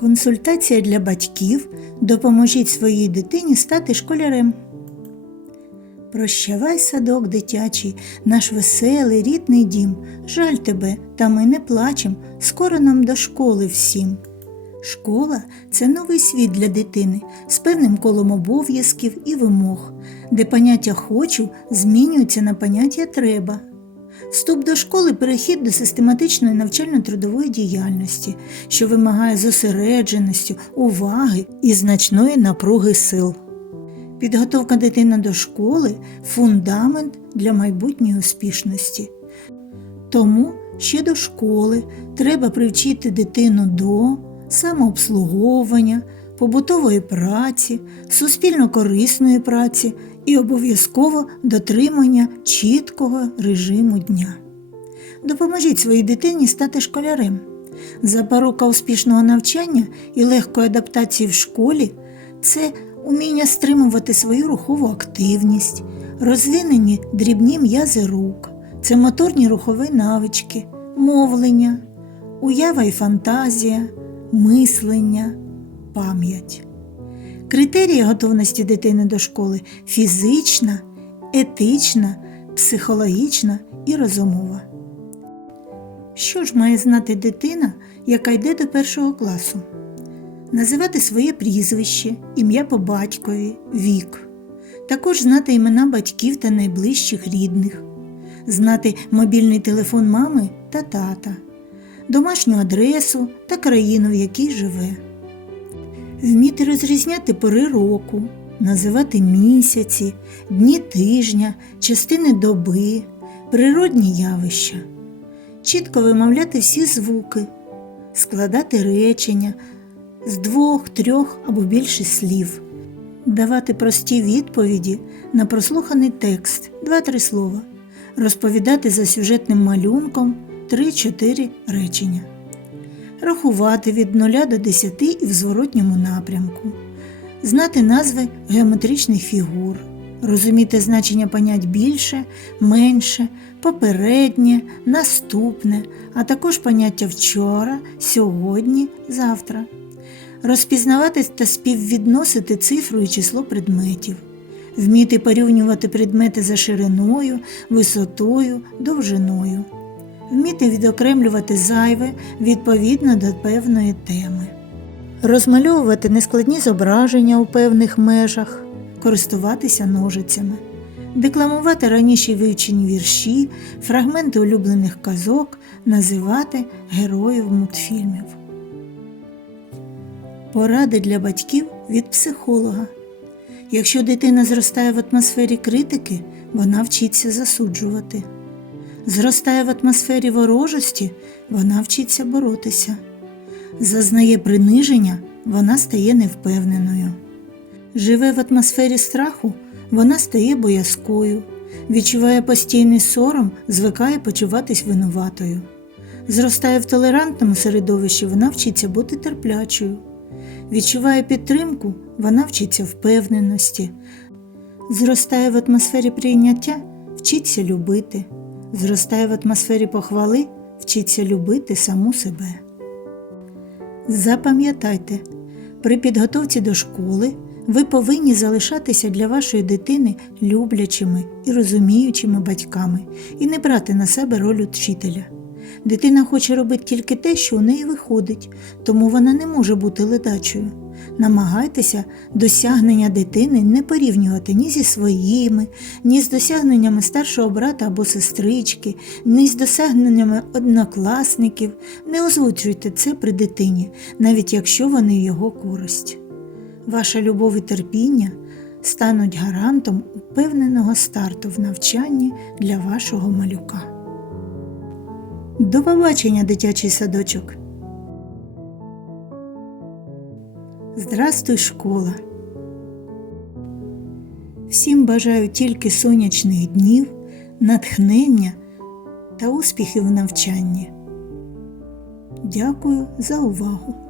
Консультація для батьків. Допоможіть своїй дитині стати школярем. Прощавай, садок дитячий, наш веселий рідний дім. Жаль тебе, та ми не плачем, скоро нам до школи всім. Школа це новий світ для дитини з певним колом обов'язків і вимог, де поняття хочу змінюються на поняття треба. Вступ до школи перехід до систематичної навчально-трудової діяльності, що вимагає зосередженості, уваги і значної напруги сил. Підготовка дитини до школи фундамент для майбутньої успішності. Тому ще до школи треба привчити дитину до самообслуговування, побутової праці, суспільно-корисної праці і обов'язково дотримання чіткого режиму дня. Допоможіть своїй дитині стати школярем. Запорука успішного навчання і легкої адаптації в школі це уміння стримувати свою рухову активність, розвинені дрібні м'язи рук, це моторні рухові навички, мовлення, уява і фантазія, мислення, пам'ять. Критерії готовності дитини до школи фізична, етична, психологічна і розумова. Що ж має знати дитина, яка йде до першого класу? Називати своє прізвище, ім'я по батькові, вік, також знати імена батьків та найближчих рідних, знати мобільний телефон мами та тата, домашню адресу та країну, в якій живе, вміти розрізняти пори року, називати місяці, дні тижня, частини доби, природні явища, чітко вимовляти всі звуки, складати речення з двох, трьох або більше слів, давати прості відповіді на прослуханий текст, два-три слова, розповідати за сюжетним малюнком 3-4 речення, рахувати від 0 до 10 і в зворотньому напрямку, знати назви геометричних фігур, розуміти значення понять більше, менше, попереднє, наступне, а також поняття вчора, сьогодні, завтра. Розпізнавати та співвідносити цифру і число предметів, вміти порівнювати предмети за шириною, висотою, довжиною, вміти відокремлювати зайве відповідно до певної теми, розмальовувати нескладні зображення у певних межах, користуватися ножицями. Декламувати раніше вивчені вірші, фрагменти улюблених казок, називати героїв мультфільмів. Поради для батьків від психолога. Якщо дитина зростає в атмосфері критики, вона вчиться засуджувати. Зростає в атмосфері ворожості, вона вчиться боротися. Зазнає приниження, вона стає невпевненою. Живе в атмосфері страху, вона стає боязкою. Відчуває постійний сором, звикає почуватись винуватою. Зростає в толерантному середовищі, вона вчиться бути терплячою. Відчуває підтримку, вона вчиться впевненості. Зростає в атмосфері прийняття, вчиться любити. Зростає в атмосфері похвали, вчиться любити саму себе. Запам'ятайте, при підготовці до школи ви повинні залишатися для вашої дитини люблячими і розуміючими батьками і не брати на себе роль учителя. Дитина хоче робити тільки те, що у неї виходить, тому вона не може бути ледачою. Намагайтеся досягнення дитини не порівнювати ні зі своїми, ні з досягненнями старшого брата або сестрички, ні з досягненнями однокласників. Не озвучуйте це при дитині, навіть якщо вони його користь. Ваша любов і терпіння стануть гарантом упевненого старту в навчанні для вашого малюка. До побачення, дитячий садочок. Здрастуй, школа. Всім бажаю тільки сонячних днів, натхнення та успіхів в навчанні. Дякую за увагу!